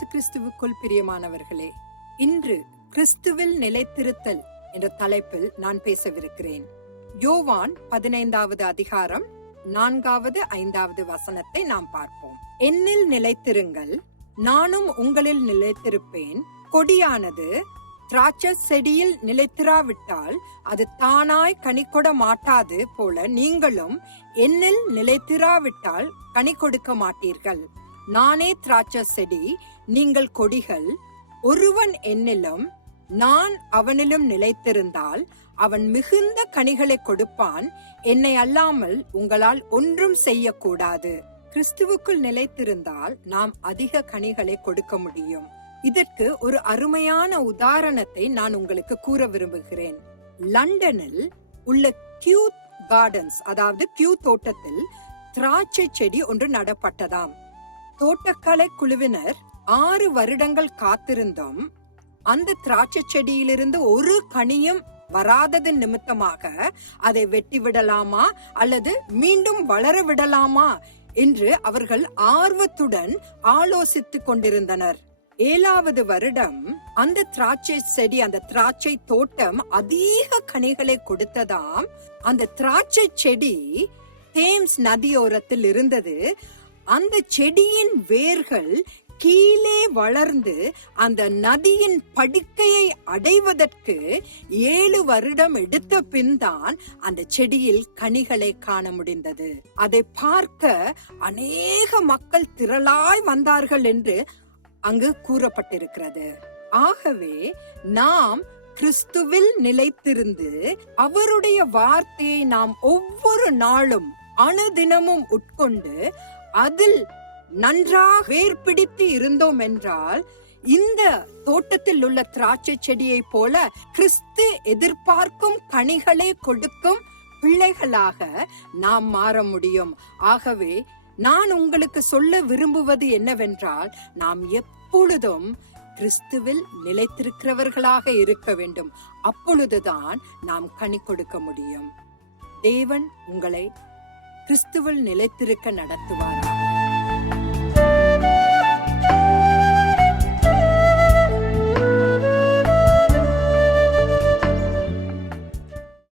கிறிஸ்துவுக்குள் பிரியமானவர்களே இன்று கிறிஸ்துவில் நிலைத்திருத்தல் என்ற தலைப்பில் நான் பேசவிருக்கிறேன். யோவான் பதினைந்தாவது அதிகாரம் நான்காவது ஐந்தாவது வசனத்தை நாம் பார்ப்போம். என்னில் நிலைத்திருங்கள் நானும் உங்களில் நிலைத்திருப்பேன். கொடியானது திராட்சை செடியில் நிலைத்திராவிட்டால் அது தானாய் கனி கொட மாட்டாது போல நீங்களும் என்னில் நிலைத்திராவிட்டால் கனி கொடுக்க மாட்டீர்கள் நானே திராட்சை செடி நீங்கள் கொடிகள். ஒருவன் என்னிலும் நான் அவனிலும் நிலைத்திருந்தால் அவன் மிகுந்த கனிகளை கொடுப்பான். என்னை அல்லாமல் உங்களால் ஒன்றும் செய்யக்கூடாது. கிறிஸ்துவுக்குள் நிலைத்திருந்தால் நாம் அதிக கனிகளை கொடுக்க முடியும். இதற்கு ஒரு அருமையான உதாரணத்தை நான் உங்களுக்கு கூற விரும்புகிறேன். லண்டனில் உள்ள கியூ கார்டன்ஸ் அதாவது கியூ தோட்டத்தில் திராட்சை செடி ஒன்று நடப்பட்டதாம். தோட்டக்கலை குழுவினர் ஆறு வருடங்கள் காத்திருந்தும் அந்த திராட்சை செடியிலிருந்து ஒரு கனியும் வராதது நிமித்தமாக அதை வெட்டி விடலாமா அல்லது மீண்டும் வளர விடலாமா என்று அவர்கள் ஆர்வத்துடன் ஆலோசித்துக் கொண்டிருந்தனர். ஏழாவது வருடம் அந்த திராட்சை செடி அந்த திராட்சை தோட்டம் அதிக கனிகளை கொடுத்ததாம். அந்த திராட்சை செடி தேம்ஸ் நதியோரத்தில் இருந்தது. அந்த செடியின் வேர்கள் கீழே வளர்ந்து அந்த நதியின் படுக்கையை அடைவதற்கு ஏழு வருடம் எடுத்த பின் தான் அந்த செடியில் கனிகளை காண முடிந்தது. அதை பார்க்க அநேக மக்கள் திரளாய் வந்தார்கள் என்று அங்கு கூறப்பட்டிருக்கிறது. ஆகவே நாம் கிறிஸ்துவில் நிலைத்திருந்து அவருடைய வார்த்தையை நாம் ஒவ்வொரு நாளும் அணுதினமும் உட்கொண்டு அதில் நன்றாக வேர்பிடித்து இருந்தோம் என்றால் இந்த தோட்டத்தில் உள்ள திராட்சை செடியை போல கிறிஸ்து எதிர்பார்க்கும் கனிகளை கொடுக்கும் பிள்ளைகளாக நாம் மாற முடியும். ஆகவே நான் உங்களுக்கு சொல்ல விரும்புவது என்னவென்றால் நாம் எப்பொழுதும் கிறிஸ்துவில் நிலைத்திருக்கிறவர்களாக இருக்க வேண்டும். அப்பொழுதுதான் நாம் கனி கொடுக்க முடியும். தேவன் உங்களை கிறிஸ்துவில் நிலைத்திருக்க நடத்துவார்